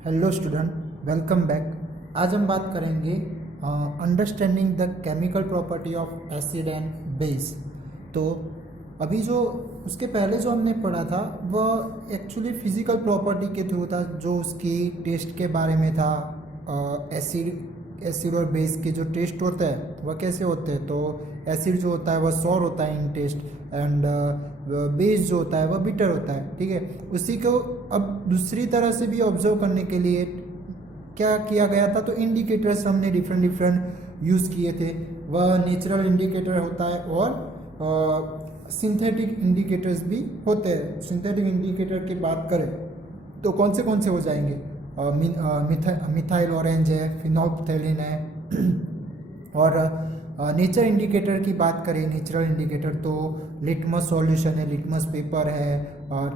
Hello student, welcome back. आज हम बात करेंगे understanding the chemical property of acid and base. तो अभी जो उसके पहले जो हमने पढ़ा था वह एक्चुअली फिजिकल प्रॉपर्टी के थ्रू था, जो उसकी टेस्ट के बारे में था। एसिड और बेस के जो टेस्ट होता है वह कैसे होते हैं। तो एसिड जो होता है वह सॉर होता है इन टेस्ट, एंड बेस जो होता है वह बिटर होता है। ठीक है, उसी को अब दूसरी तरह से भी ऑब्जर्व करने के लिए क्या किया गया था, तो इंडिकेटर्स हमने डिफरेंट डिफरेंट यूज़ किए थे। वह नेचुरल इंडिकेटर होता है और सिंथेटिक इंडिकेटर्स भी होते हैं। सिंथेटिक इंडिकेटर की बात करें तो कौन से हो जाएंगे, मिथाइल ऑरेंज है, फिनोल्फ्थेलिन है और नेचर इंडिकेटर की बात करें, नेचुरल इंडिकेटर तो लिटमस सॉल्यूशन है, लिटमस पेपर है,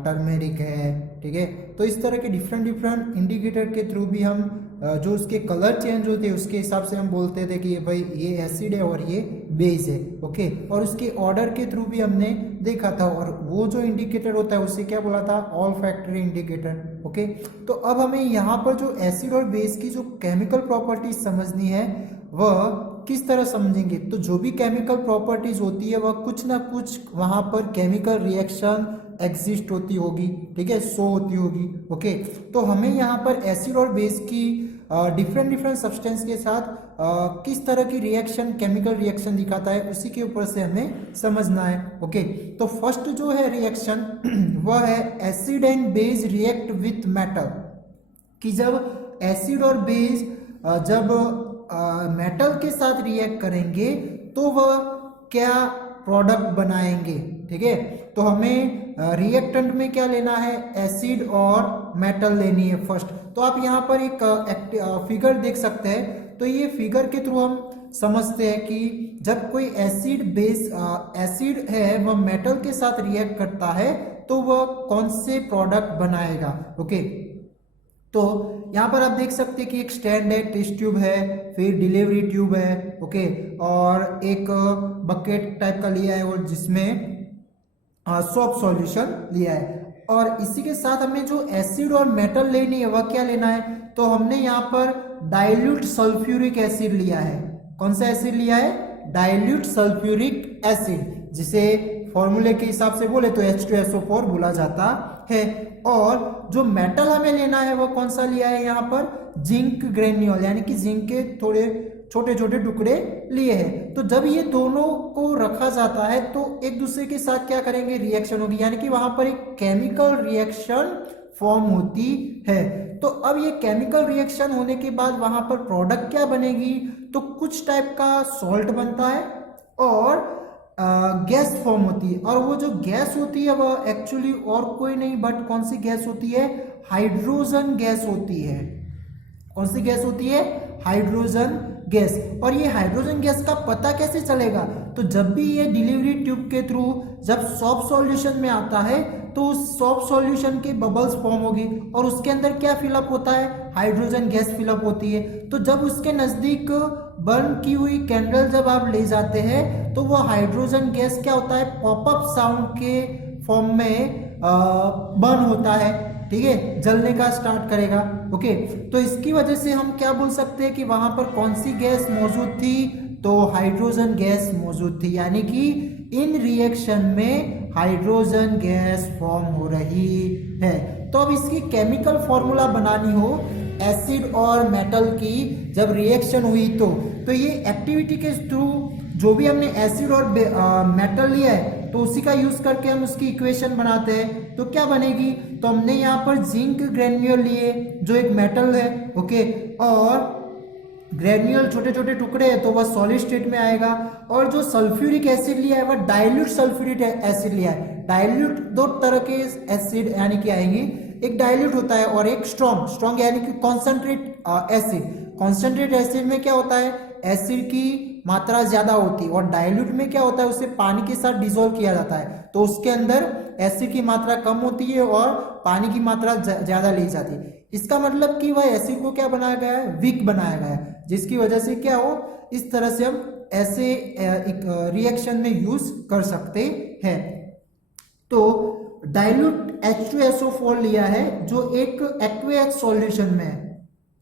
टर्मेरिक है। ठीक है, तो इस तरह के डिफरेंट डिफरेंट इंडिकेटर के थ्रू भी हम जो उसके कलर चेंज होते हैं उसके हिसाब से हम बोलते थे कि भाई ये एसिड है और ये बेस है। ओके, और उसके ऑर्डर के थ्रू भी हमने देखा था, और वो जो इंडिकेटर होता है उससे क्या बोला था, ऑल फैक्टरी इंडिकेटर। ओके, तो अब हमें यहाँ पर जो एसिड और बेस की जो केमिकल प्रॉपर्टीज समझनी है वह किस तरह समझेंगे। तो जो भी केमिकल प्रॉपर्टीज होती है वह कुछ ना कुछ वहां पर केमिकल रिएक्शन एग्जिस्ट होती होगी। ठीक है, शो होती होगी। ओके, तो हमें यहाँ पर एसिड और बेस की डिफरेंट डिफरेंट सब्सटेंस के साथ किस तरह की रिएक्शन, केमिकल रिएक्शन दिखाता है उसी के ऊपर से हमें समझना है। ओके, तो फर्स्ट जो है रिएक्शन वह है acid and base react with metal. कि जब एसिड और बेस जब मेटल के साथ रिएक्ट करेंगे तो वह क्या प्रोडक्ट बनाएंगे। ठीक है, तो हमें रिएक्टेंट में क्या लेना है, एसिड और मेटल लेनी है फर्स्ट। तो आप यहाँ पर एक फिगर देख सकते हैं। तो ये फिगर के थ्रू हम समझते हैं कि जब कोई एसिड है वह मेटल के साथ रिएक्ट करता है तो वह कौन से प्रोडक्ट बनाएगा। ओके, तो यहाँ पर आप देख सकते हैं कि एक स्टैंड है, टेस्ट ट्यूब है, फिर डिलीवरी ट्यूब है। ओके, और एक बकेट टाइप का लिया है और जिसमें सोप सॉल्यूशन लिया है। और इसी के साथ हमें जो एसिड और मेटल लेनी है वह क्या लेना है, तो हमने यहाँ पर डाइल्यूट सल्फ्यूरिक एसिड लिया है। कौन सा एसिड लिया है, डाइल्यूट सल्फ्यूरिक एसिड, जिसे फॉर्मूले के हिसाब से बोले तो H2SO4 बोला जाता है। और जो मेटल हमें लेना है वह कौन सा लिया है, यहाँ पर जिंक ग्रेन्यूल, यानी कि जिंक के थोड़े छोटे छोटे टुकड़े लिए हैं। तो जब ये दोनों को रखा जाता है तो एक दूसरे के साथ क्या करेंगे, रिएक्शन होगी, यानी कि वहां पर एक केमिकल रिएक्शन फॉर्म होती है। तो अब ये केमिकल रिएक्शन होने के बाद वहां पर प्रोडक्ट क्या बनेगी, तो कुछ टाइप का सॉल्ट बनता है और गैस फॉर्म होती है। और वो जो गैस होती है वह एक्चुअली और कोई नहीं बट कौन सी गैस होती है, हाइड्रोजन गैस होती है। कौन सी गैस होती है, हाइड्रोजन गैस। और ये हाइड्रोजन गैस का पता कैसे चलेगा, तो जब भी ये डिलीवरी ट्यूब के थ्रू जब सॉप सॉल्यूशन में आता है तो उस सॉप सॉल्यूशन के बबल्स फॉर्म होगी और उसके अंदर क्या फिलअप होता है, हाइड्रोजन गैस फिलअप होती है। तो जब उसके नजदीक बर्न की हुई कैंडल जब आप ले जाते हैं तो वो हाइड्रोजन गैस क्या होता है, पॉपअप साउंड के फॉर्म में बर्न होता है। ठीक है, जलने का स्टार्ट करेगा। ओके, तो इसकी वजह से हम क्या बोल सकते हैं कि वहां पर कौन सी गैस मौजूद थी, तो हाइड्रोजन गैस मौजूद थी, यानी कि इन रिएक्शन में हाइड्रोजन गैस फॉर्म हो रही है। तो अब इसकी केमिकल फॉर्मूला बनानी हो एसिड और मेटल की जब रिएक्शन हुई तो ये एक्टिविटी के थ्रू जो भी हमने एसिड और मेटल लिया है तो उसी का यूज करके हम उसकी इक्वेशन बनाते हैं। तो क्या बनेगी, तो हमने यहाँ पर जिंक ग्रेन्यूल लिए जो एक मेटल है। ओके, और ग्रेन्यूल छोटे छोटे टुकड़े हैं तो वह सॉलिड स्टेट में आएगा। और जो सल्फ्यूरिक एसिड लिया है वह डाइल्यूट सल्फ्यूरिक एसिड लिया है। डाइल्यूट दो तरह के एसिड यानी कि आएंगे, एक डाइल्यूट होता है और एक स्ट्रॉन्ग यानी कि कॉन्सेंट्रेट एसिड। कॉन्सेंट्रेट एसिड में क्या होता है, एसिड की मात्रा ज्यादा होती है, और डाइल्यूट में क्या होता है, उसे पानी के साथ डिसॉल्व किया जाता है तो उसके अंदर एसिड की मात्रा कम होती है और पानी की मात्रा ज्यादा ली जाती है। इसका मतलब कि वह एसिड को क्या बनाया गया है, वीक बनाया गया है, जिसकी वजह से क्या हो, इस तरह से हम ऐसे एक रिएक्शन में यूज कर सकते हैं। तो डाइल्यूट H2SO4 लिया है जो एक एक्वेस सॉल्यूशन में है,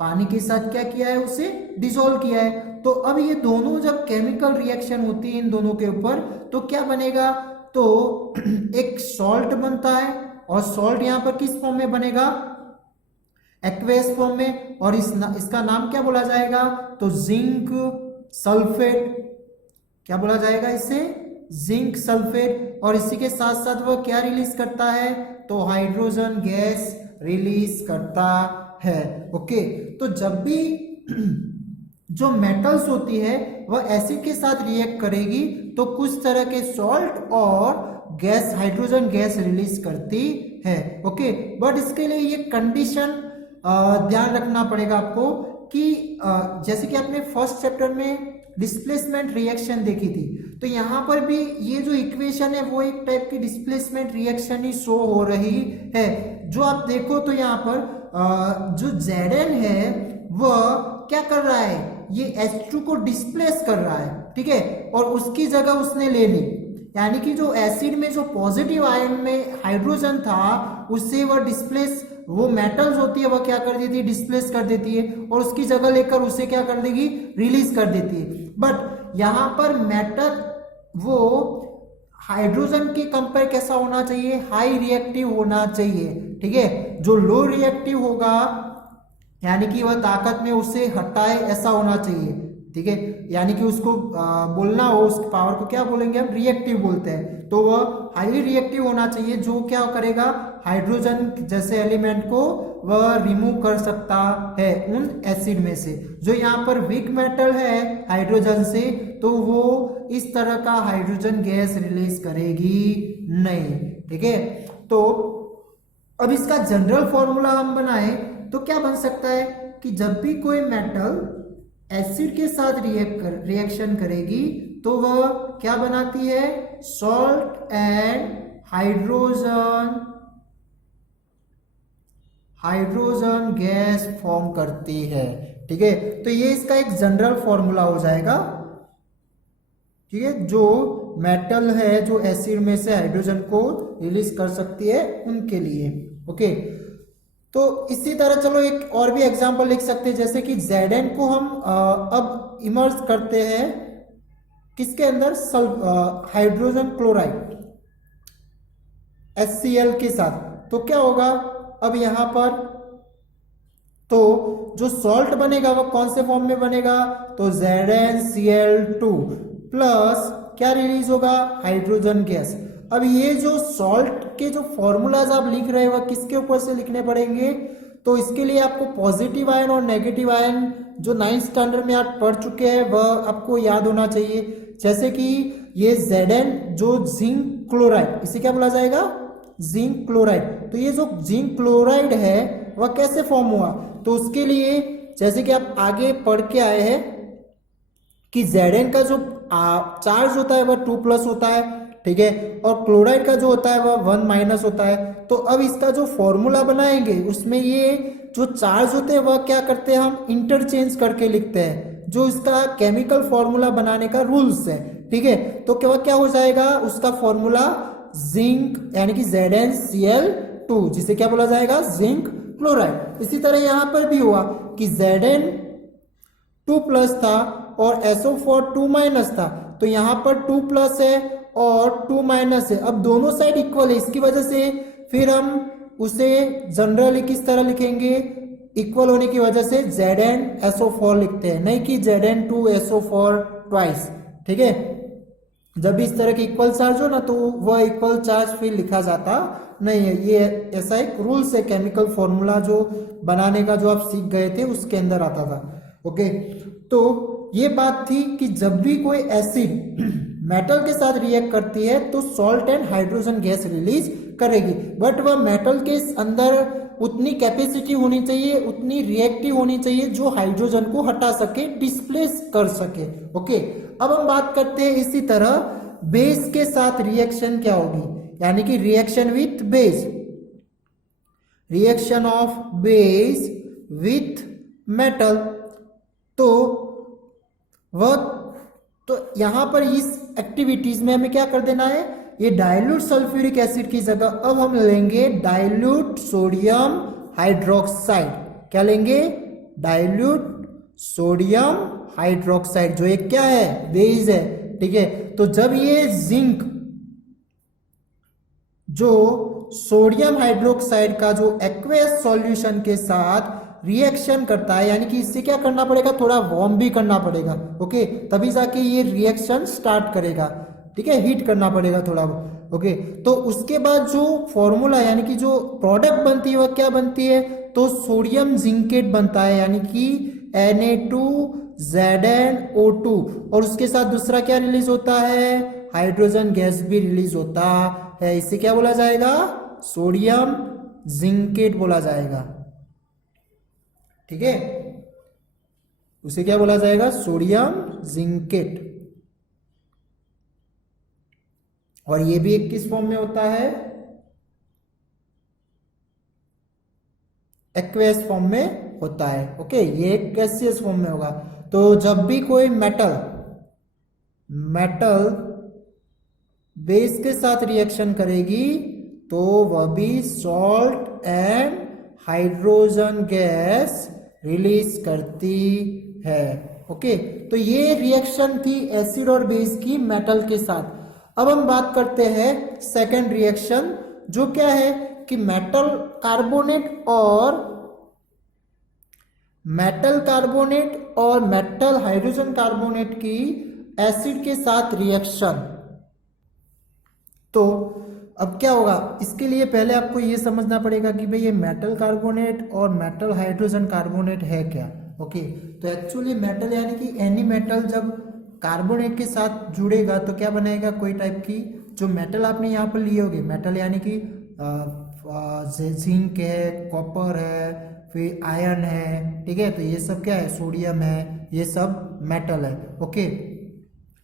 पानी के साथ क्या किया है, उसे डिसॉल्व किया है। तो अब ये दोनों जब केमिकल रिएक्शन होती है इन दोनों के ऊपर तो क्या बनेगा, तो एक सॉल्ट बनता है और सॉल्ट यहां पर किस फॉर्म में बनेगा, एक्वेस फॉर्म में, और इसका नाम क्या बोला जाएगा, तो जिंक सल्फेट, क्या बोला जाएगा इसे, जिंक सल्फेट। और इसी के साथ साथ वह क्या रिलीज करता है, तो हाइड्रोजन गैस रिलीज करता है। ओके, तो जब भी जो मेटल्स होती है वह एसिड के साथ रिएक्ट करेगी तो कुछ तरह के सॉल्ट और गैस, हाइड्रोजन गैस रिलीज करती है। ओके, बट इसके लिए ये कंडीशन ध्यान रखना पड़ेगा आपको कि जैसे कि आपने फर्स्ट चैप्टर में डिस्प्लेसमेंट रिएक्शन देखी थी, तो यहाँ पर भी ये जो इक्वेशन है वो एक टाइप की डिस्प्लेसमेंट रिएक्शन ही शो हो रही है। जो आप देखो तो यहाँ पर जो Zn है वह क्या कर रहा है, ये H2 को डिस्प्लेस कर रहा है, ठीक है, और उसकी जगह उसने ले ली, यानी कि जो एसिड में जो पॉजिटिव आयन में हाइड्रोजन था उससे वह डिस्प्लेस, वो मेटल्स होती है वह क्या कर देती है, डिस्प्लेस कर देती है, और उसकी जगह लेकर उसे क्या कर देगी, रिलीज कर देती है। बट यहाँ पर मेटल वो हाइड्रोजन के कंपेयर कैसा होना चाहिए, हाई रिएक्टिव होना चाहिए, ठीक है। जो लो रिएक्टिव होगा यानी कि वह ताकत में उसे हटाए ऐसा होना चाहिए, ठीक है, यानी कि उसको बोलना हो, उस पावर को क्या बोलेंगे हम, रिएक्टिव बोलते हैं। तो वह हाईली रिएक्टिव होना चाहिए जो क्या करेगा, हाइड्रोजन जैसे एलिमेंट को वह रिमूव कर सकता है उन एसिड में से। जो यहाँ पर वीक मेटल है हाइड्रोजन से, तो वो इस तरह का हाइड्रोजन गैस रिलीज करेगी नहीं, ठीक है। तो अब इसका जनरल फॉर्मूला हम बनाए तो क्या बन सकता है कि जब भी कोई मेटल एसिड के साथ रिएक्शन करेगी तो वह क्या बनाती है, salt and hydrogen gas form करती है, ठीक है। तो ये इसका एक जनरल फॉर्मूला हो जाएगा, ठीक है, जो मेटल है जो एसिड में से हाइड्रोजन को रिलीज कर सकती है उनके लिए। ओके, तो इसी तरह चलो एक और भी एग्जांपल लिख सकते हैं, जैसे कि Zn को हम अब इमर्ज करते हैं किसके अंदर, हाइड्रोजन क्लोराइड HCl के साथ। तो क्या होगा, अब यहां पर तो जो सॉल्ट बनेगा वो कौन से फॉर्म में बनेगा, तो ZnCl2 प्लस क्या रिलीज होगा, हाइड्रोजन गैस। अब ये जो सॉल्ट के जो फॉर्मूलाज आप लिख रहे हो किसके ऊपर से लिखने पड़ेंगे, तो इसके लिए आपको पॉजिटिव आयन और नेगेटिव आयन जो 9th स्टैंडर्ड में आप पढ़ चुके हैं वह आपको याद होना चाहिए। जैसे कि ये Zn जो जिंक क्लोराइड, इसे क्या बोला जाएगा, जिंक क्लोराइड। तो ये जो जिंक क्लोराइड है वह कैसे फॉर्म हुआ, तो उसके लिए जैसे कि आप आगे पढ़ के आए हैं कि Zn का जो चार्ज होता है वह 2+ होता है, ठीक है, और क्लोराइड का जो होता है वह 1- होता है। तो अब इसका जो फॉर्मूला बनाएंगे उसमें ये जो चार्ज होते हैं वह क्या करते हैं, हम इंटरचेंज करके लिखते हैं, जो इसका केमिकल फॉर्मूला बनाने का रूल्स है, ठीक है। तो क्या हो जाएगा, उसका फॉर्मूला जिंक यानी कि ZnCl2, जिसे क्या बोला जाएगा, जिंक क्लोराइड। इसी तरह यहां पर भी हुआ कि Zn 2+ था और SO4 2- था, तो यहां पर 2+ है और 2- है। अब दोनों साइड इक्वल है, इसकी वजह से फिर हम उसे जनरली किस तरह लिखेंगे, इक्वल होने की वजह से ZnSO4 लिखते हैं, नहीं कि Zn2SO4 ट्वाइस, ठीक है। जब भी इस तरह के इक्वल चार्ज हो ना तो वह इक्वल चार्ज फिर लिखा जाता नहीं है। ये ऐसा एक रूल्स है, केमिकल फॉर्मूला जो बनाने का जो आप सीख गए थे उसके अंदर आता था। ओके, तो ये बात थी कि जब भी कोई एसिड मेटल के साथ रिएक्ट करती है तो salt and hydrogen gas release करेगी, बट वह मेटल के अंदर उतनी कैपेसिटी होनी चाहिए, उतनी रिएक्टिव होनी चाहिए जो हाइड्रोजन को हटा सके, डिस्प्लेस कर सके। ओके, अब हम बात करते हैं इसी तरह बेस के साथ रिएक्शन क्या होगी, यानी कि reaction with base, reaction of base with metal. तो वह तो यहां पर इस एक्टिविटीज में हमें क्या कर देना है, ये डाइल्यूट सल्फ्यूरिक एसिड की जगह अब हम लेंगे डाइल्यूट सोडियम हाइड्रोक्साइड। क्या लेंगे? डाइल्यूट सोडियम हाइड्रोक्साइड, जो एक क्या है? बेस है। ठीक है, तो जब ये जिंक जो सोडियम हाइड्रोक्साइड का जो एक्वेस सॉल्यूशन के साथ रिएक्शन करता है, यानी कि इससे क्या करना पड़ेगा? थोड़ा वार्म भी करना पड़ेगा। ओके, तभी जाके ये रिएक्शन स्टार्ट करेगा। ठीक है, हीट करना पड़ेगा थोड़ा। ओके, तो उसके बाद जो फॉर्मूला यानी कि जो प्रोडक्ट बनती है वह क्या बनती है? तो सोडियम जिंकेट बनता है, यानी कि Na2ZnO2, और उसके साथ दूसरा क्या रिलीज होता है? हाइड्रोजन गैस भी रिलीज होता है। इसे क्या बोला जाएगा? सोडियम जिंकेट बोला जाएगा। ठीक है, उसे क्या बोला जाएगा? Sodium zincate. और ये भी एक किस फॉर्म में होता है? एक्वेस फॉर्म में होता है। ओके, ये गैसियस फॉर्म में होगा। तो जब भी कोई मेटल बेस के साथ रिएक्शन करेगी तो वह भी salt and hydrogen gas release करती है। ओके, तो ये रिएक्शन थी एसिड और बेस की मेटल के साथ। अब हम बात करते हैं सेकेंड रिएक्शन, जो क्या है कि मेटल कार्बोनेट और मेटल हाइड्रोजन कार्बोनेट की एसिड के साथ रिएक्शन। तो अब क्या होगा? इसके लिए पहले आपको ये समझना पड़ेगा कि भाई ये मेटल कार्बोनेट और मेटल हाइड्रोजन कार्बोनेट है क्या। ओके, तो एक्चुअली मेटल यानी कि एनी मेटल जब कार्बोनेट के साथ जुड़ेगा तो क्या बनाएगा? कोई टाइप की जो मेटल आपने यहाँ पर लिए होगे, मेटल यानी कि जिंक है, कॉपर है, फिर आयरन है। ठीक है, तो ये सब क्या है? सोडियम है, ये सब मेटल है। ओके,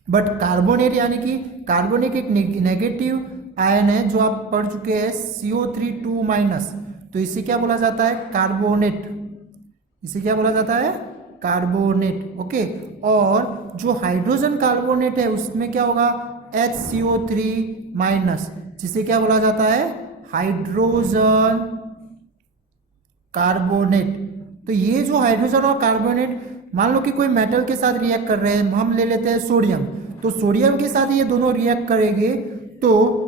बट कार्बोनेट यानी कि कार्बोनेट एक नेगेटिव आयन है, जो आप पढ़ चुके हैं, CO3 तो इसे क्या बोला जाता है? कार्बोनेट। इसे क्या बोला जाता है? कार्बोनेट। ओके, और जो हाइड्रोजन कार्बोनेट है उसमें क्या होगा? HCO3, जिसे क्या बोला जाता है? Hydrogen carbonate. तो ये जो हाइड्रोजन और कार्बोनेट, मान लो कि कोई मेटल के साथ रिएक्ट कर रहे हैं, हम ले लेते हैं सोडियम, तो सोडियम के साथ ये दोनों रिएक्ट करेंगे, तो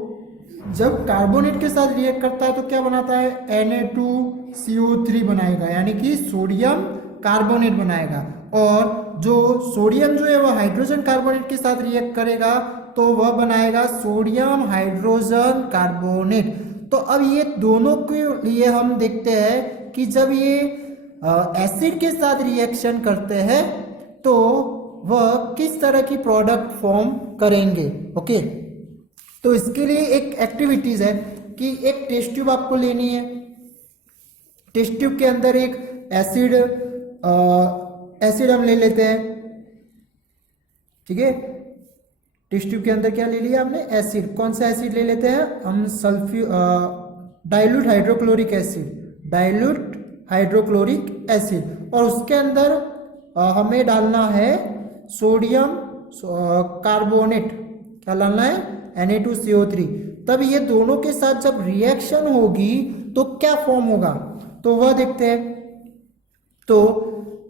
जब कार्बोनेट के साथ रिएक्ट करता है तो क्या बनाता है? Na2CO3 बनाएगा, यानी कि सोडियम कार्बोनेट बनाएगा। और जो सोडियम जो है वह हाइड्रोजन कार्बोनेट के साथ रिएक्ट करेगा तो वह बनाएगा सोडियम हाइड्रोजन कार्बोनेट। तो अब ये दोनों के लिए हम देखते हैं कि जब ये एसिड के साथ रिएक्शन करते हैं तो वह किस तरह की प्रोडक्ट फॉर्म करेंगे। ओके, तो इसके लिए एक एक्टिविटीज है कि एक टेस्ट ट्यूब आपको लेनी है। टेस्ट ट्यूब के अंदर एक एसिड हम ले लेते हैं। ठीक है, टेस्ट ट्यूब के अंदर क्या ले लिया हमने? एसिड। कौन सा एसिड ले लेते हैं हम? Dilute hydrochloric acid. और उसके अंदर हमें डालना है सोडियम कार्बोनेट। क्या डालना है? Na2CO3। तब ये दोनों के साथ जब रिएक्शन होगी तो क्या फॉर्म होगा, तो वह देखते हैं। तो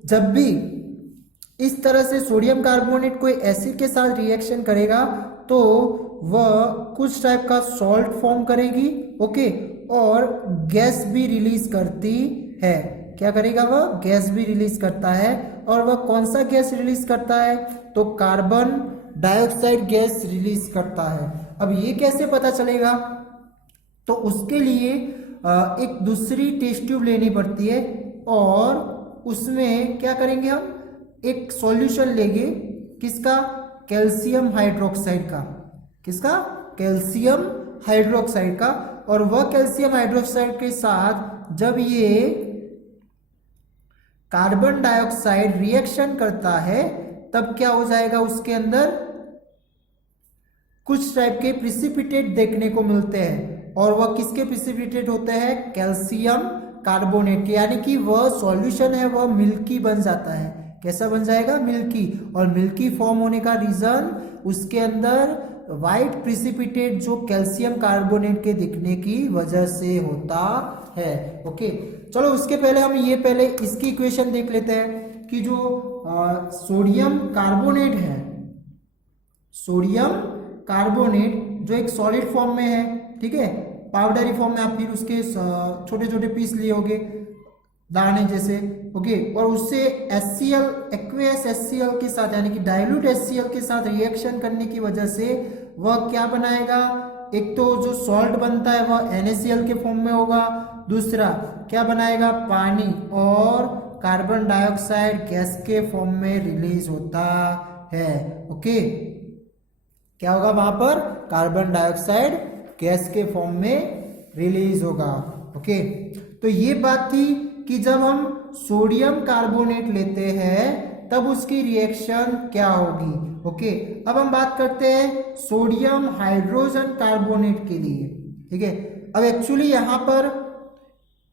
जब भी इस तरह से सोडियम कार्बोनेट कोई एसिड के साथ रिएक्शन करेगा तो वह कुछ टाइप का सॉल्ट फॉर्म करेगी। ओके, और गैस भी रिलीज करती है। क्या करेगा? वह गैस भी रिलीज करता है। और वह कौन सा गैस रिलीज करता है? तो कार्बन डाइऑक्साइड गैस रिलीज करता है। अब ये कैसे पता चलेगा? तो उसके लिए एक दूसरी टेस्ट ट्यूब लेनी पड़ती है और उसमें क्या करेंगे हम? एक सॉल्यूशन लेंगे। किसका? कैल्शियम हाइड्रोक्साइड का। किसका? कैल्शियम हाइड्रोक्साइड का। और वह कैल्शियम हाइड्रोक्साइड के साथ जब ये कार्बन डाइऑक्साइड रिएक्शन करता है तब क्या हो जाएगा? उसके अंदर कुछ टाइप के प्रिसिपिटेट देखने को मिलते हैं। और वह किसके प्रिसिपिटेट होते हैं? Calcium carbonate. यानी कि वह सॉल्यूशन है वह मिल्की बन जाता है। कैसा बन जाएगा? मिल्की। और मिल्की फॉर्म होने का रीजन उसके अंदर वाइट प्रिसिपिटेट जो कैल्शियम कार्बोनेट के दिखने की वजह से होता है। ओके, चलो उसके पहले हम ये पहले इसकी इक्वेशन देख लेते हैं कि जो सोडियम कार्बोनेट है, सोडियम कार्बोनेट जो एक सॉलिड फॉर्म में है, ठीक है, पाउडरी फॉर्म में आप फिर उसके छोटे छोटे पीस लिए होगे दाने जैसे, ओके, और उससे HCl एक्वेस HCl के साथ यानी कि डाइल्यूट HCl के साथ रिएक्शन करने की वजह से वह क्या बनाएगा, एक तो जो सॉल्ट बनता है वह NaCl के फॉर्म में होगा, दूसरा क्या बनाएगा, पानी और कार्बन डाइऑक्साइड गैस के फॉर्म में रिलीज होता है। ओके, क्या होगा वहां पर, कार्बन डाइऑक्साइड गैस के फॉर्म में रिलीज होगा। ओके, तो ये बात थी कि जब हम सोडियम कार्बोनेट लेते हैं तब उसकी रिएक्शन क्या होगी। ओके, अब हम बात करते हैं सोडियम हाइड्रोजन कार्बोनेट के लिए, ठीक है। अब एक्चुअली यहां पर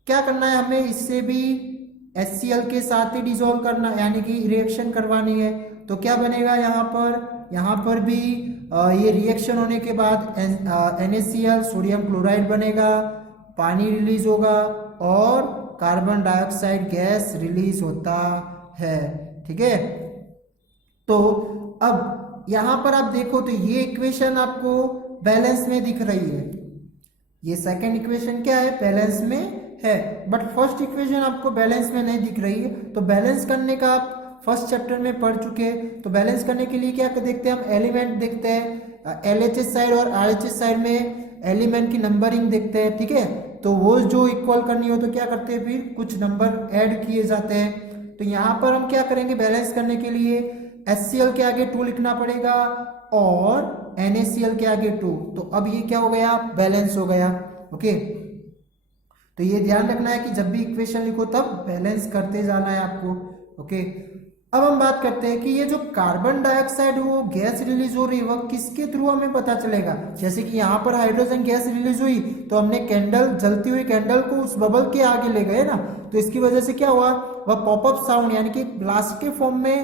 क्या करना है, हमें इससे भी HCl के साथ ही डिसॉल्व करना यानी कि रिएक्शन करवानी है। तो क्या बनेगा यहाँ पर भी ये रिएक्शन होने के बाद NaCl सोडियम क्लोराइड बनेगा, पानी रिलीज होगा और कार्बन डाइऑक्साइड गैस रिलीज होता है, ठीक है। तो अब यहां पर आप देखो तो ये इक्वेशन आपको बैलेंस में दिख रही है, ये सेकंड इक्वेशन क्या है, बैलेंस में है, बट फर्स्ट इक्वेशन आपको बैलेंस में नहीं दिख रही है। तो बैलेंस करने का आप फर्स्ट चैप्टर में पढ़ चुके हैं। तो बैलेंस करने के लिए क्या देखते हैं, हम एलिमेंट देखते हैं, LHS साइड और RHS साइड में एलिमेंट की नंबरिंग देखते हैं, ठीक है। तो वो जो इक्वल करनी हो तो क्या करते हैं, फिर कुछ नंबर ऐड किए जाते हैं। तो यहाँ पर हम क्या करेंगे, बैलेंस करने के लिए HCl के आगे 2 लिखना पड़ेगा और NaCl के आगे 2। तो अब ये क्या हो गया, बैलेंस हो गया। ओके, तो ये ध्यान रखना है कि जब भी इक्वेशन लिखो तब बैलेंस करते जाना है आपको। ओके, अब हम बात करते हैं कि ये जो कार्बन डाइऑक्साइड वो गैस रिलीज हो रही है वह किसके थ्रू हमें पता चलेगा। जैसे कि यहाँ पर हाइड्रोजन गैस रिलीज हुई तो हमने कैंडल, जलती हुई कैंडल को उस बबल के आगे ले गए ना, तो इसकी वजह से क्या हुआ, वह पॉपअप साउंड यानी कि ब्लास्ट के फॉर्म में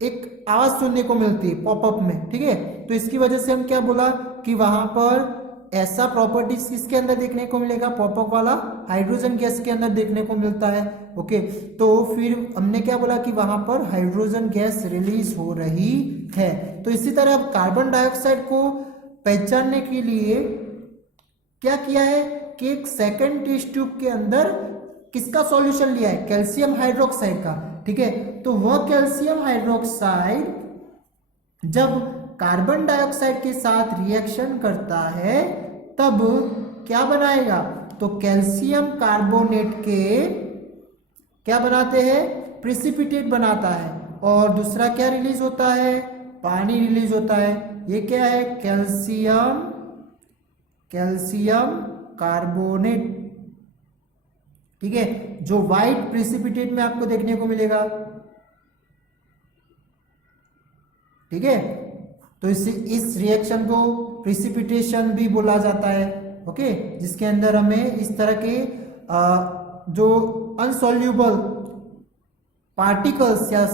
एक आवाज सुनने को मिलती है पॉपअप में, ठीक है। तो इसकी वजह से हम क्या बोला कि वहां पर ऐसा प्रॉपर्टीज किसके अंदर देखने को मिलेगा, पॉपअप वाला हाइड्रोजन गैस के अंदर देखने को मिलता है। ओके, तो फिर हमने क्या बोला कि वहां पर हाइड्रोजन गैस रिलीज हो रही है। तो इसी तरह अब कार्बन डाइऑक्साइड को पहचानने के लिए क्या किया है कि एक सेकंड टेस्ट ट्यूब के अंदर किसका सॉल्यूशन लिया है, कैल्शियम हाइड्रोक्साइड का, ठीक है। तो वह कैल्शियम हाइड्रोक्साइड जब कार्बन डाइऑक्साइड के साथ रिएक्शन करता है तब क्या बनाएगा, तो कैल्शियम कार्बोनेट के क्या बनाते हैं, प्रिसिपिटेट बनाता है, और दूसरा क्या रिलीज होता है, पानी रिलीज होता है। ये क्या है, कैल्शियम कार्बोनेट, ठीक है, जो व्हाइट प्रिसिपिटेट में आपको देखने को मिलेगा, ठीक है। तो इस रिएक्शन को प्रिसिपिटेशन भी बोला जाता है। ओके, जिसके अंदर हमें इस तरह के जो अनसॉल्यूबल पार्टिकल्स या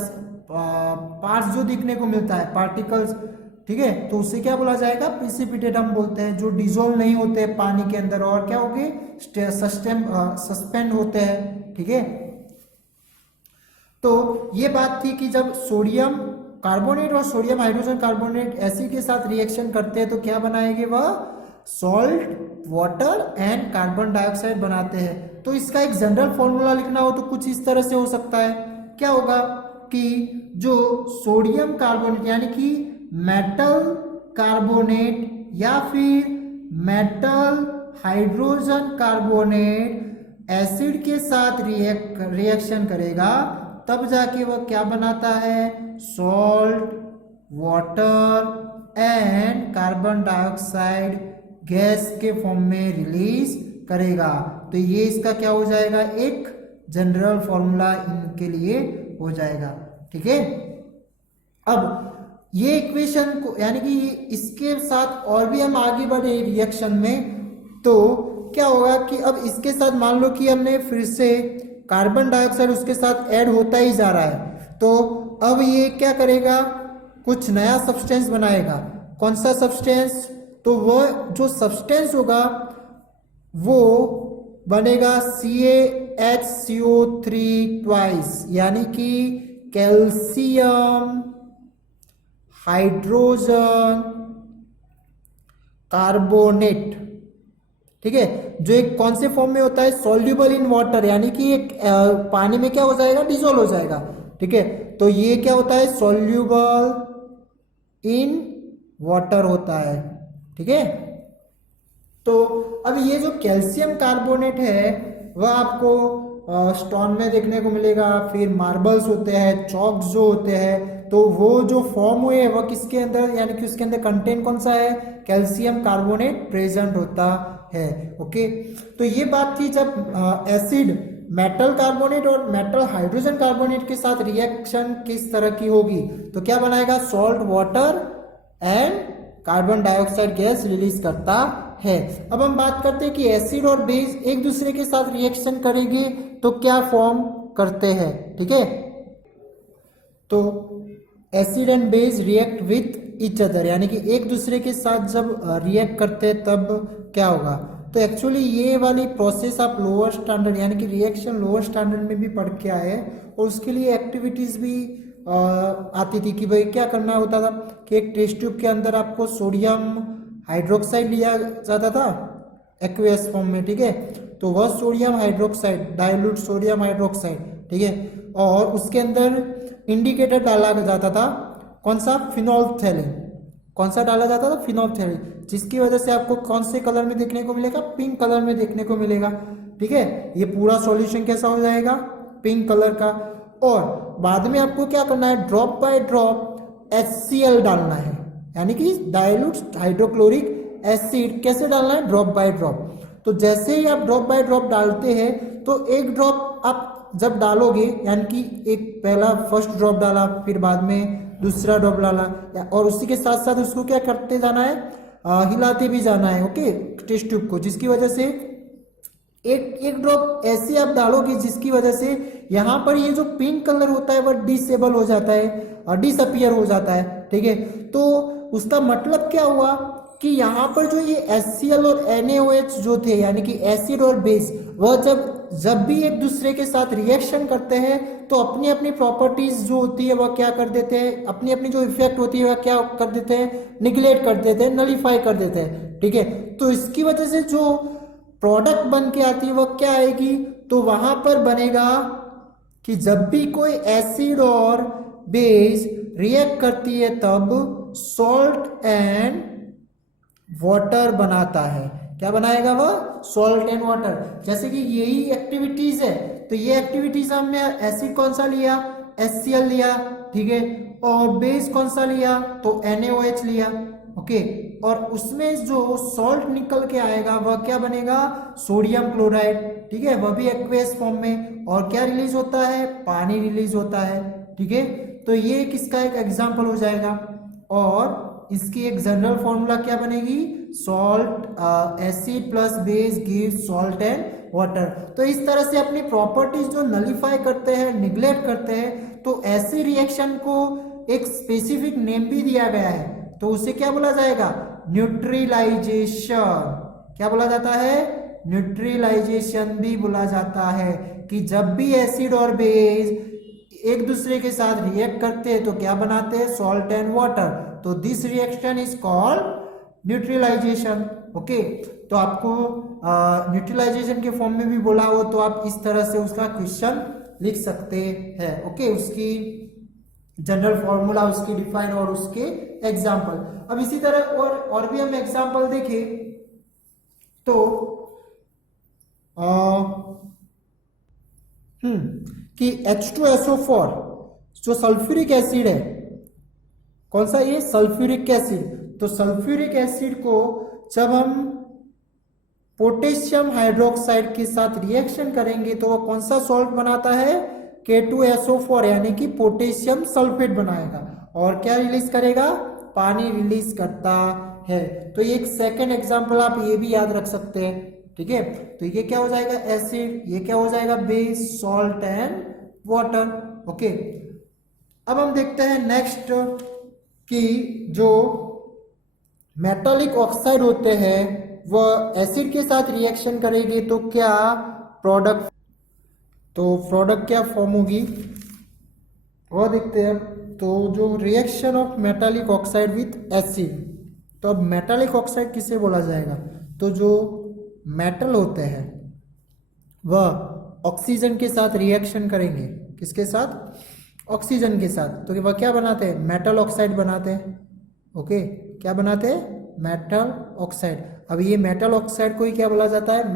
पार्ट्स जो दिखने को मिलता है, पार्टिकल्स, ठीक है, तो उसे क्या बोला जाएगा, प्रिसिपिटेट हम बोलते हैं, जो डिसॉल्व नहीं होते पानी के अंदर और क्या होंगे, सस्पेंड होते हैं, ठीक है। तो ये बात थी कि जब सोडियम कार्बोनेट और सोडियम हाइड्रोजन कार्बोनेट एसिड के साथ रिएक्शन करते हैं तो क्या बनाएंगे, वह salt, water and carbon dioxide बनाते हैं। तो इसका एक जनरल फॉर्मूला लिखना हो तो कुछ इस तरह से हो सकता है, क्या होगा कि जो सोडियम कार्बोनेट यानी कि मेटल कार्बोनेट या फिर मेटल हाइड्रोजन कार्बोनेट एसिड के साथ रिएक्शन करेगा तब जाके वह क्या बनाता है, salt, water and carbon dioxide gas के फॉर्म में रिलीज करेगा। तो ये इसका क्या हो जाएगा, एक जनरल फॉर्मूला इनके लिए हो जाएगा, ठीक है। अब ये इक्वेशन को यानी कि इसके साथ और भी हम आगे बढ़े रिएक्शन में तो क्या होगा कि अब इसके साथ मान लो कि हमने फिर से कार्बन डाइऑक्साइड उसके साथ ऐड होता ही जा रहा है, तो अब ये क्या करेगा, कुछ नया सब्सटेंस बनाएगा। कौन सा सब्सटेंस? तो वह जो सब्सटेंस होगा वो बनेगा CaHCO3 ट्वाइस, यानी कि कैल्शियम हाइड्रोजन कार्बोनेट। ठीक है, जो एक कौन से फॉर्म में होता है? सॉल्युबल इन वाटर, यानी कि एक पानी में क्या हो जाएगा? डिसॉल्व हो जाएगा। ठीक है, तो ये क्या होता है? सॉल्युबल इन वाटर होता है। ठीक है, तो अब ये जो कैल्शियम कार्बोनेट है वह आपको स्टोन में देखने को मिलेगा, फिर मार्बल्स होते हैं, चॉक्स जो होते हैं, तो वो जो फॉर्म हुए वह किसके अंदर, यानी कि उसके अंदर कंटेंट कौन सा है? कैल्शियम कार्बोनेट प्रेजेंट होता है। ओके, तो ये बात थी जब एसिड मेटल कार्बोनेट और मेटल हाइड्रोजन कार्बोनेट के साथ रिएक्शन किस तरह की होगी, तो क्या बनाएगा? Salt water and carbon dioxide gas release करता है। अब हम बात करते हैं कि एसिड और बेस एक दूसरे के साथ रिएक्शन करेंगे तो क्या फॉर्म करते हैं। ठीक है, तो acid and base react with each other, यानी कि एक दूसरे के साथ जब रिएक्ट करते हैं तब क्या होगा? तो एक्चुअली ये वाली प्रोसेस आप लोअर स्टैंडर्ड, यानी कि रिएक्शन लोअर स्टैंडर्ड में भी पढ़ के आए, और उसके लिए एक्टिविटीज भी आती थी कि भाई क्या करना होता था कि एक टेस्ट ट्यूब के अंदर आपको सोडियम हाइड्रोक्साइड लिया जाता था एक्वेस फॉर्म में। ठीक है, तो वह sodium hydroxide, dilute sodium hydroxide, ठीक है, और उसके अंदर इंडिकेटर डाला जाता था। कौन सा? फिनोल्फथैलीन। कौन सा डाला जाता था? फिनोल्फथैलीन, जिसकी वजह से आपको कौन से कलर में देखने को मिलेगा? पिंक कलर में देखने को मिलेगा। ठीक है, ये पूरा सॉल्यूशन कैसा हो जाएगा? पिंक कलर का। और बाद में आपको क्या करना है? ड्रॉप बाय ड्रॉप HCl डालना है, यानी कि डाइल्यूट हाइड्रोक्लोरिक एसिड। कैसे डालना है? Drop by drop. तो जैसे ही आप ड्रॉप बाय ड्रॉप डालते हैं तो एक ड्रॉप आप जब डालोगे, यानी कि एक पहला फर्स्ट ड्रॉप डाला, फिर बाद में दूसरा ड्रॉप डाला, और उसी के साथ साथ उसको क्या करते जाना है? हिलाते भी जाना है। ओके, टेस्ट ट्यूब को, जिसकी वजह से एक ड्रॉप ऐसे आप डालोगे जिसकी वजह से यहाँ पर ये जो पिंक कलर होता है वह डिसेबल हो जाता है और डिसअपियर हो जाता है। ठीक है, तो उसका मतलब क्या हुआ कि यहाँ पर जो ये HCl और NaOH जो थे, यानी कि एसिड और बेस, वह जब भी एक दूसरे के साथ रिएक्शन करते हैं तो अपनी अपनी प्रॉपर्टीज जो होती है वह क्या कर देते हैं? अपनी अपनी जो इफेक्ट होती है वह क्या कर देते हैं? निगलेक्ट कर देते हैं, नलीफाई कर देते हैं। ठीक है, तो इसकी वजह से जो प्रोडक्ट बन के आती है वह क्या आएगी? तो वहां पर बनेगा कि जब भी कोई एसिड और बेस रिएक्ट करती है तब सॉल्ट एंड वाटर बनाता है। क्या बनाएगा वह? Salt and water. जैसे कि यही एक्टिविटीज है, तो ये एक्टिविटीज हमने एसिड कौन सा लिया? HCl लिया। ठीक है, और बेस कौन सा लिया? तो NaOH लिया। ओके, और उसमें जो सॉल्ट निकल के आएगा वह क्या बनेगा? Sodium chloride. ठीक है, वह भी एक्वेस फॉर्म में, और क्या रिलीज होता है? पानी रिलीज होता है। ठीक है, तो ये किसका एक एग्जाम्पल हो जाएगा, और इसकी एक जनरल फॉर्मूला क्या बनेगी? Salt acid plus base give salt and water. तो इस तरह से अपनी प्रॉपर्टीज जो नलीफाई करते हैं, निग्लेक्ट करते हैं, तो ऐसे रिएक्शन को एक स्पेसिफिक नेम भी दिया गया है, तो उसे क्या बोला जाएगा? न्यूट्रलाइजेशन। क्या बोला जाता है? न्यूट्रलाइजेशन भी बोला जाता है, कि जब भी एसिड और बेस एक दूसरे के साथ रिएक्ट करते हैं तो क्या बनाते हैं? Salt and water. तो this reaction is called neutralisation. Okay, तो आपको न्यूट्रलाइजेशन के फॉर्म में भी बोला हो तो आप इस तरह से उसका क्वेश्चन लिख सकते हैं। ओके, उसकी जनरल फॉर्मूला, उसकी डिफाइन और उसके एग्जाम्पल। अब इसी तरह और भी हम एग्जाम्पल देखें तो कि H2SO4 जो सल्फ्यूरिक एसिड है, कौन सा? ये सल्फ्यूरिक एसिड। तो सल्फ्यूरिक एसिड को जब हम पोटेशियम हाइड्रोक्साइड के साथ रिएक्शन करेंगे तो वो कौन सा सॉल्ट बनाता है? K2SO4, यानी कि पोटेशियम सल्फेट बनाएगा, और क्या रिलीज करेगा? पानी रिलीज करता है। तो एक सेकेंड एग्जाम्पल आप ये भी याद रख सकते हैं। ठीक है, तो ये क्या हो जाएगा? एसिड। ये क्या हो जाएगा? Base, salt and water. Okay, अब हम देखते हैं नेक्स्ट कि जो मेटालिक ऑक्साइड होते हैं वह एसिड के साथ रिएक्शन करेंगे तो क्या प्रोडक्ट, तो प्रोडक्ट क्या फॉर्म होगी वो देखते हैं। तो जो reaction of metallic oxide with acid, तो अब मेटालिक ऑक्साइड किसे बोला जाएगा, तो जो मेटल होते हैं वह ऑक्सीजन के साथ रिएक्शन करेंगे, किसके साथ, ऑक्सीजन के साथ, तो वह क्या बनाते हैं, मेटल ऑक्साइड बनाते हैं। ओके, क्या बनाते हैं, मेटल ऑक्साइड। अब ये मेटल ऑक्साइड को ही क्या बोला जाता है,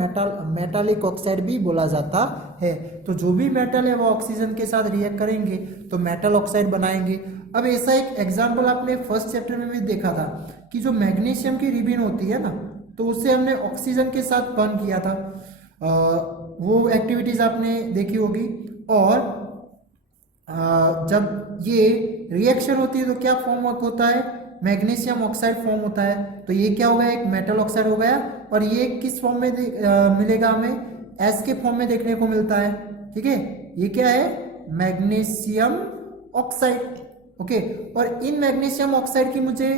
मेटालिक ऑक्साइड भी बोला जाता है। तो जो भी मेटल है वो ऑक्सीजन के साथ रिएक्ट करेंगे तो मेटल ऑक्साइड बनाएंगे। अब ऐसा एक एग्जांपल आपने फर्स्ट चैप्टर में भी देखा था कि जो मैग्नीशियम की रिबन होती है ना, तो उसे हमने ऑक्सीजन के साथ बर्न किया था, वो एक्टिविटीज आपने देखी होगी। और जब ये रिएक्शन होती है तो क्या फॉर्म होता है, मैग्नीशियम ऑक्साइड फॉर्म होता है। तो ये क्या हो गया, एक मेटल ऑक्साइड हो गया। और ये किस फॉर्म में मिलेगा हमें, एस के फॉर्म में देखने को मिलता है। ठीक है, ये क्या है, मैग्नीशियम ऑक्साइड। ओके, और इन मैग्नीशियम ऑक्साइड की मुझे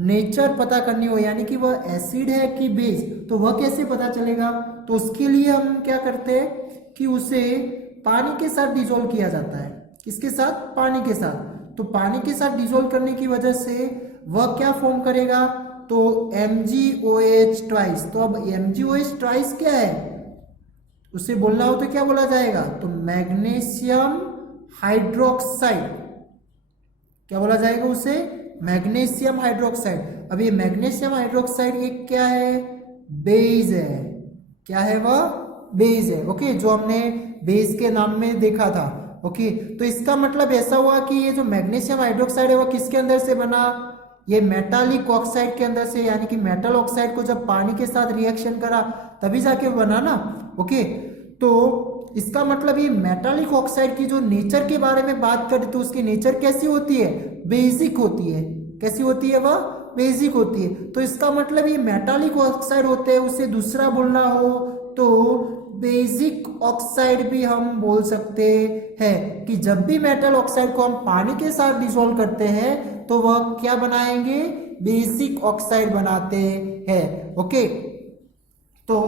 नेचर पता करनी हो, यानी कि वह एसिड है कि बेस, तो वह कैसे पता चलेगा। तो उसके लिए हम क्या करते हैं कि उसे पानी के साथ डिसॉल्व किया जाता है। किसके साथ, पानी के साथ। तो पानी के साथ डिसॉल्व करने की वजह से वह क्या फॉर्म करेगा, तो MgOH ट्वाइस। तो अब MgOH ट्वाइस क्या है, उसे बोलना हो तो क्या बोला जाएगा, तो मैग्नीशियम हाइड्रोक्साइड। क्या बोला जाएगा उसे, मैग्नीशियम हाइड्रोक्साइड। अब ये मैग्नीशियम हाइड्रोक्साइड ये क्या है, बेस है। क्या है वह, बेस है। ओके, जो हमने बेस के नाम में देखा था। ओके, तो इसका मतलब ऐसा हुआ कि ये जो मैग्नीशियम हाइड्रोक्साइड है वो किसके अंदर से बना, ये मेटालिक ऑक्साइड के अंदर से, यानी कि मेटल ऑक्साइड को जब पानी के साथ रिएक्शन करा तभी जाके बना ना। ओके, तो इसका मतलब ये मेटालिक ऑक्साइड की जो नेचर के बारे में बात करें तो उसकी नेचर कैसी होती है, बेसिक होती है। कैसी होती है वह, बेसिक होती है। तो इसका मतलब ये मेटालिक ऑक्साइड होते हैं, उसे दूसरा बोलना हो तो बेसिक ऑक्साइड भी हम बोल सकते हैं। कि जब भी मेटल ऑक्साइड को हम पानी के साथ डिसॉल्व करते हैं तो वह क्या बनाएंगे, बेसिक ऑक्साइड बनाते हैं। ओके, तो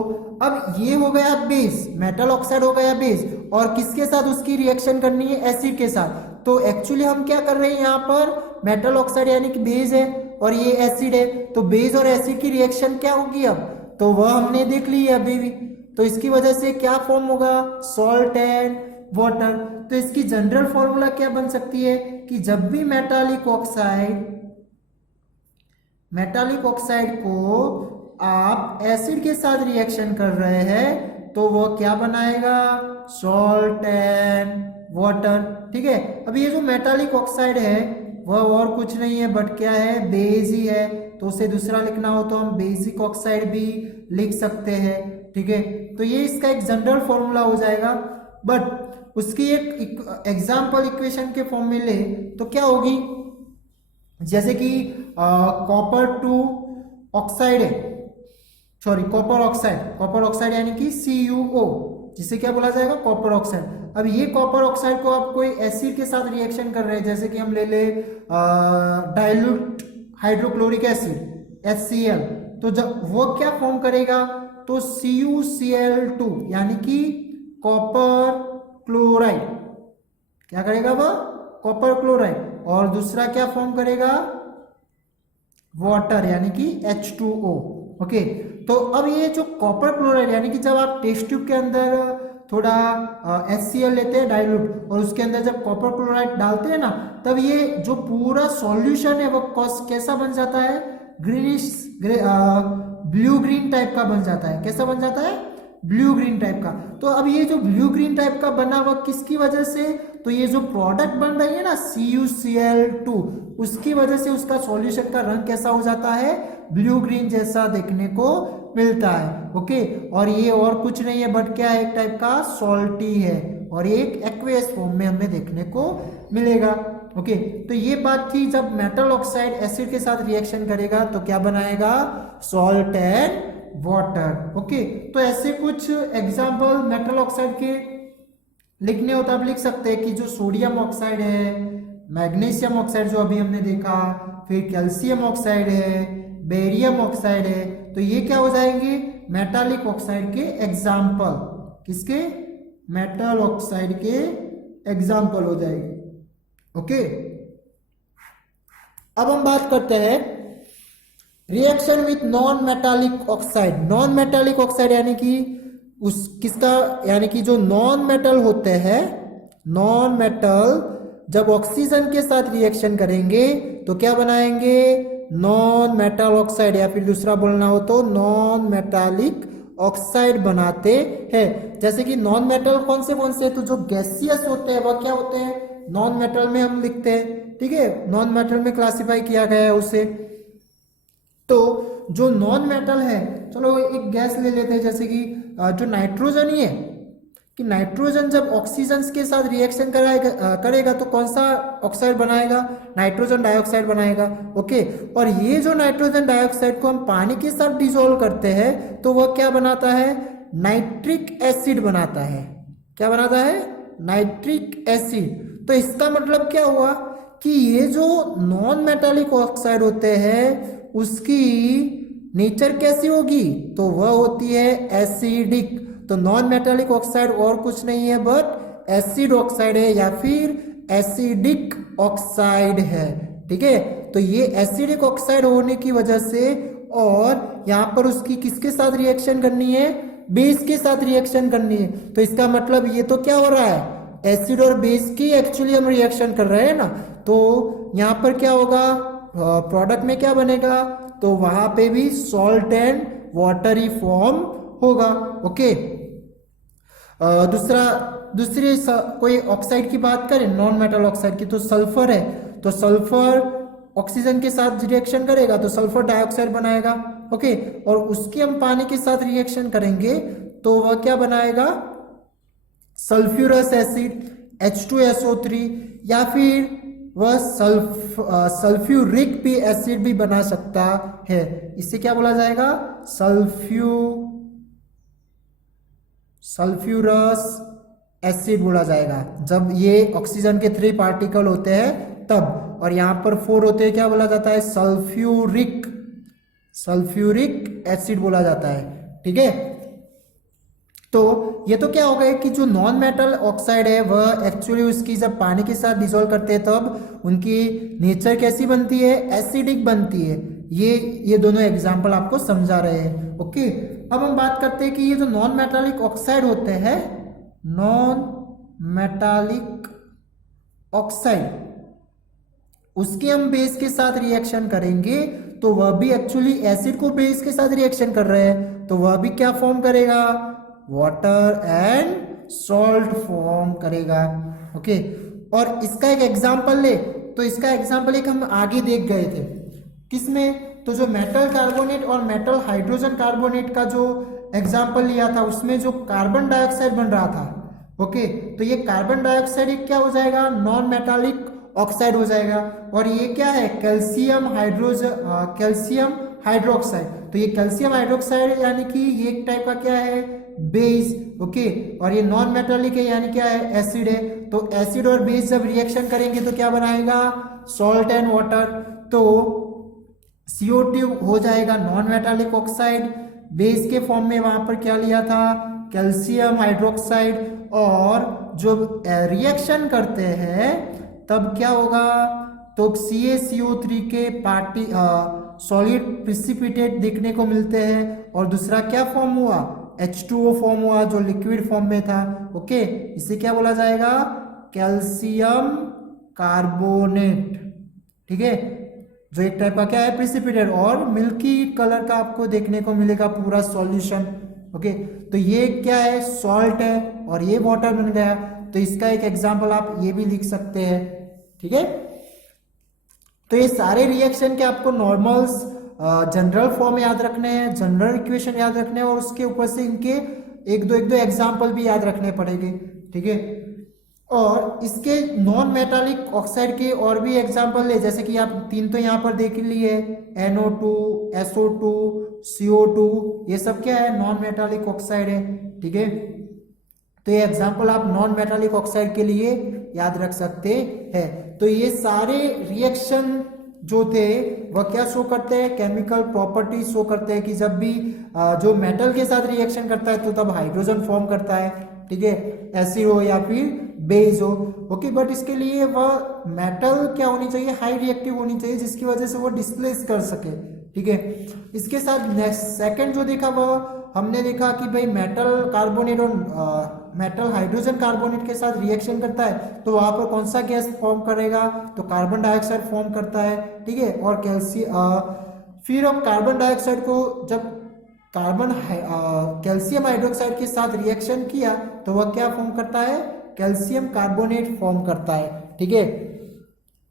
अब ये हो गया बेस, मेटल ऑक्साइड हो गया बेस, और किसके साथ उसकी रिएक्शन करनी है, एसिड के साथ। तो एक्चुअली हम क्या कर रहे हैं यहाँ पर, मेटल ऑक्साइड यानी कि बेस है और ये एसिड है, तो बेस और एसिड की रिएक्शन क्या होगी अब, तो वह हमने देख ली है अभी भी। तो इसकी वजह से क्या फॉर्म होगा, सॉल्ट एंड वाटर। तो इसकी जनरल फॉर्मूला क्या बन सकती है कि जब भी मेटालिक ऑक्साइड को आप एसिड के साथ रिएक्शन कर रहे हैं तो वो क्या बनाएगा, सॉल्ट एंड वाटर। ठीक है, अब ये जो मेटालिक ऑक्साइड है वह और कुछ नहीं है बट क्या है, बेस ही है। तो उसे दूसरा लिखना हो तो हम बेसिक ऑक्साइड भी लिख सकते हैं। ठीक है, तो ये इसका एक जनरल फॉर्मूला हो जाएगा। बट उसकी एक एग्जाम्पल इक्वेशन के फॉर्म में ले तो क्या होगी, जैसे कि कॉपर टू ऑक्साइड है, सॉरी कॉपर ऑक्साइड यानी कि CuO, जिसे क्या बोला जाएगा, कॉपर ऑक्साइड। अब ये कॉपर ऑक्साइड को आप कोई एसिड के साथ रिएक्शन कर रहे हैं, जैसे कि हम ले ले डाइल्यूट हाइड्रोक्लोरिक एसिड HCl, तो जब वो क्या फॉर्म करेगा, तो CuCl2 यानी कि कॉपर क्लोराइड। क्या करेगा वह, कॉपर क्लोराइड। और दूसरा क्या फॉर्म करेगा, वाटर यानी कि H2O। ओके, तो अब ये जो कॉपर क्लोराइड यानी कि जब आप टेस्ट ट्यूब के अंदर थोड़ा HCl लेते हैं डाइल्यूट और उसके अंदर जब कॉपर क्लोराइड डालते हैं ना, तब ये जो पूरा सॉल्यूशन है वो कैसा बन जाता है, ग्रीनिश ब्लू ग्रीन टाइप का बन जाता है। कैसा बन जाता है, ब्लू ग्रीन टाइप का। तो अब ये जो ब्लू ग्रीन टाइप का बना हुआ किसकी वजह से, तो ये जो प्रोडक्ट बन रही है ना CuCl2, उसकी वजह से उसका सॉल्यूशन का रंग कैसा हो जाता है, ब्लू ग्रीन जैसा देखने को मिलता है। ओके, और ये और कुछ नहीं है बट क्या है, एक टाइप का सॉल्टी है और ये एक एक्वेस फॉर्म में हमें देखने को मिलेगा। ओके, तो ये बात थी, जब मेटल ऑक्साइड एसिड के साथ रिएक्शन करेगा तो क्या बनाएगा, सॉल्ट एंड वाटर। ओके, तो ऐसे कुछ एग्जाम्पल मेटल ऑक्साइड के लिखने हो तो आप लिख सकते हैं कि जो सोडियम ऑक्साइड है, मैग्नीशियम ऑक्साइड जो अभी हमने देखा, फिर कैल्शियम ऑक्साइड है, बेरियम ऑक्साइड है, तो ये क्या हो जाएंगे, मेटालिक ऑक्साइड के एग्जाम्पल। किसके, मेटल ऑक्साइड के एग्जाम्पल हो जाएंगे। ओके, अब हम बात करते हैं reaction with non metallic oxide. Non metallic oxide यानी कि उस किसका, यानी कि जो नॉन मेटल होते हैं, नॉन मेटल जब ऑक्सीजन के साथ रिएक्शन करेंगे तो क्या बनाएंगे, नॉन मेटल ऑक्साइड, या फिर दूसरा बोलना हो तो नॉन मेटालिक ऑक्साइड बनाते हैं। जैसे कि नॉन मेटल कौन से, तो जो गैसियस होते हैं वह क्या होते हैं, नॉन मेटल में हम लिखते हैं। ठीक है, नॉन मेटल में क्लासिफाई किया गया है उसे। तो जो नॉन मेटल है, चलो एक गैस ले लेते हैं, जैसे कि जो नाइट्रोजन ही है, कि नाइट्रोजन जब ऑक्सीजन के साथ रिएक्शन करेगा तो कौन सा ऑक्साइड बनाएगा, नाइट्रोजन डाइऑक्साइड बनाएगा। ओके, और ये जो नाइट्रोजन डाइऑक्साइड को हम पानी के साथ डिसॉल्व करते हैं तो वह क्या बनाता है, नाइट्रिक एसिड बनाता है। क्या बनाता है, नाइट्रिक एसिड। तो इसका मतलब क्या हुआ कि ये जो नॉन मेटालिक ऑक्साइड होते हैं उसकी नेचर कैसी होगी, तो वह होती है एसिडिक। तो नॉन मेटालिक ऑक्साइड और कुछ नहीं है बट एसिड ऑक्साइड है या फिर एसिडिक ऑक्साइड है। ठीक है, तो ये एसिडिक ऑक्साइड होने की वजह से, और यहाँ पर उसकी किसके साथ रिएक्शन करनी है, बेस के साथ रिएक्शन करनी है। तो इसका मतलब ये तो क्या हो रहा है, एसिड और बेस की एक्चुअली हम रिएक्शन कर रहे हैं ना। तो यहाँ पर क्या होगा, प्रोडक्ट में क्या बनेगा, तो वहां पे भी सॉल्ट एंड वाटरी फॉर्म होगा। ओके, दूसरी कोई ऑक्साइड की बात करें, नॉन मेटल ऑक्साइड की, तो सल्फर है। तो सल्फर ऑक्सीजन के साथ रिएक्शन करेगा तो सल्फर डाइऑक्साइड बनाएगा। ओके, और उसकी हम पानी के साथ रिएक्शन करेंगे तो वह क्या बनाएगा, सल्फ्यूरस एसिड H2SO3, या फिर वह सल्फ्यूरिक भी एसिड भी बना सकता है। इससे क्या बोला जाएगा, सल्फ्यूरस एसिड बोला जाएगा जब ये ऑक्सीजन के 3 पार्टिकल होते हैं तब, और यहाँ पर 4 होते हैं, क्या बोला जाता है, सल्फ्यूरिक एसिड बोला जाता है। ठीक है, तो ये तो क्या हो गया कि जो नॉन मेटल ऑक्साइड है वह एक्चुअली उसकी जब पानी के साथ डिसॉल्व करते हैं तब उनकी नेचर कैसी बनती है, एसिडिक बनती है। ये दोनों एग्जांपल आपको समझा रहे हैं। ओके, अब हम बात करते हैं कि ये जो नॉन मेटालिक ऑक्साइड होते हैं, नॉन मेटालिक ऑक्साइड, उसके हम बेस के साथ रिएक्शन करेंगे तो वह भी एक्चुअली एसिड को बेस के साथ रिएक्शन कर रहे हैं, तो वह भी क्या फॉर्म करेगा, वाटर एंड सॉल्ट फॉर्म करेगा। ओके, और इसका एक एग्जांपल ले, तो इसका एग्जांपल एक हम आगे देख गए थे, किसमें, तो जो मेटल कार्बोनेट और मेटल हाइड्रोजन कार्बोनेट का जो एग्जांपल लिया था उसमें जो कार्बन डाइऑक्साइड बन रहा था। ओके, तो ये कार्बन डाइऑक्साइड एक क्या हो जाएगा, नॉन मेटालिक ऑक्साइड हो जाएगा, और ये क्या है, कैल्शियम हाइड्रोक्साइड। तो ये कैल्शियम हाइड्रोक्साइड यानी कि ये एक टाइप का क्या है, बेस। ओके, और ये नॉन मेटालिक है यानी क्या है, एसिड है। तो एसिड और बेस जब रिएक्शन करेंगे तो क्या बनाएगा, सॉल्ट एंड वाटर। तो CO2 हो जाएगा नॉन मेटालिक ऑक्साइड, बेस के फॉर्म में वहां पर क्या लिया था, कैल्शियम हाइड्रोक्साइड, और जो रिएक्शन करते हैं तब क्या होगा, तो CaCO3 के पार्टी सॉलिड प्रिसिपिटेट देखने को मिलते हैं, और दूसरा क्या फॉर्म हुआ, H2O फॉर्म हुआ जो लिक्विड फॉर्म में था। ओके, इसे क्या बोला जाएगा, कैल्शियम कार्बोनेट। ठीक है, जो एक टाइप का क्या है, प्रिसिपिटेट, और मिल्की कलर का आपको देखने को मिलेगा पूरा सॉल्यूशन। ओके, तो ये क्या है, सॉल्ट है, और ये वाटर बन गया। तो इसका एक एग्जांपल आप ये भी लिख सकते हैं। ठीक है, तो ये सारे रिएक्शन के आपको नॉर्मल्स, जनरल फॉर्म याद रखने हैं, जनरल इक्वेशन याद रखने हैं, और उसके ऊपर से इनके एक दो एग्जांपल भी याद रखने पड़ेंगे। ठीक है, और इसके नॉन मेटालिक ऑक्साइड के और भी एग्जांपल है, जैसे कि आप 3 तो यहाँ पर देख लिए, NO2, SO2, CO2, ये सब क्या है, नॉन मेटालिक ऑक्साइड है। ठीक है, तो ये एग्जांपल आप नॉन मेटालिक ऑक्साइड के लिए याद रख सकते हैं। तो ये सारे रिएक्शन जो थे वह क्या शो करते हैं, केमिकल प्रॉपर्टीज शो करते हैं कि जब भी जो मेटल के साथ रिएक्शन करता है तो तब हाइड्रोजन फॉर्म करता है, ठीक है, एसिड हो या फिर बेस हो। ओके, बट इसके लिए वह मेटल क्या होनी चाहिए, हाई रिएक्टिव होनी चाहिए, जिसकी वजह से वो डिस्प्लेस कर सके, ठीक है। इसके साथ नेक्स्ट सेकंड जो देखा वह हमने देखा कि भाई मेटल कार्बोनेट और मेटल हाइड्रोजन कार्बोनेट के साथ रिएक्शन करता है तो वहां पर कौन सा गैस फॉर्म करेगा, तो कार्बन डाइऑक्साइड फॉर्म करता है, ठीक है। और फिर अब कार्बन डाइऑक्साइड को जब कैल्शियम हाइड्रोक्साइड के साथ रिएक्शन किया तो वह क्या फॉर्म करता है, कैल्शियम कार्बोनेट फॉर्म करता है, ठीक है।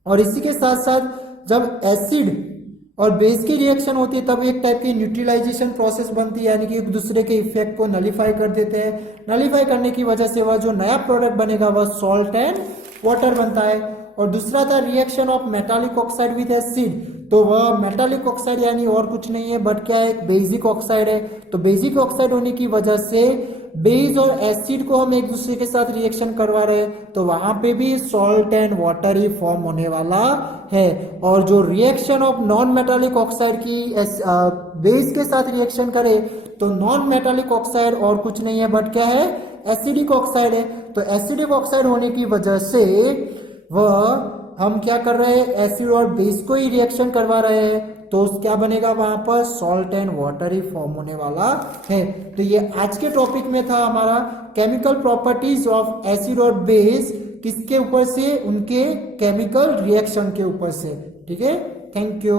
और इसी के साथ साथ जब एसिड और बेस की रिएक्शन होती है तब एक टाइप की न्यूट्रलाइजेशन प्रोसेस बनती है, यानी कि एक दूसरे के इफेक्ट को नलीफाई कर देते हैं। नलीफाई करने की वजह से वह जो नया प्रोडक्ट बनेगा वह सॉल्ट एंड वाटर बनता है। और दूसरा था reaction of metallic oxide with acid, तो वह मेटालिक ऑक्साइड यानी और कुछ नहीं है बट क्या है, बेसिक ऑक्साइड है। तो बेसिक ऑक्साइड होने की वजह से बेस और एसिड को हम एक दूसरे के साथ रिएक्शन करवा रहे हैं तो वहां पे भी salt and water he form होने वाला है। और जो reaction of non metallic oxide की बेस के साथ रिएक्शन करे तो नॉन मेटालिक ऑक्साइड और कुछ नहीं है बट क्या है, एसिडिक ऑक्साइड है। तो एसिडिक ऑक्साइड होने की वजह से वह हम क्या कर रहे हैं, एसिड और बेस को ही रिएक्शन करवा रहे हैं तो क्या बनेगा, वहां पर salt and water he form होने वाला है। तो ये आज के टॉपिक में था हमारा केमिकल प्रॉपर्टीज ऑफ एसिड और बेस, किसके ऊपर से, उनके केमिकल रिएक्शन के ऊपर से, ठीक है। Thank you.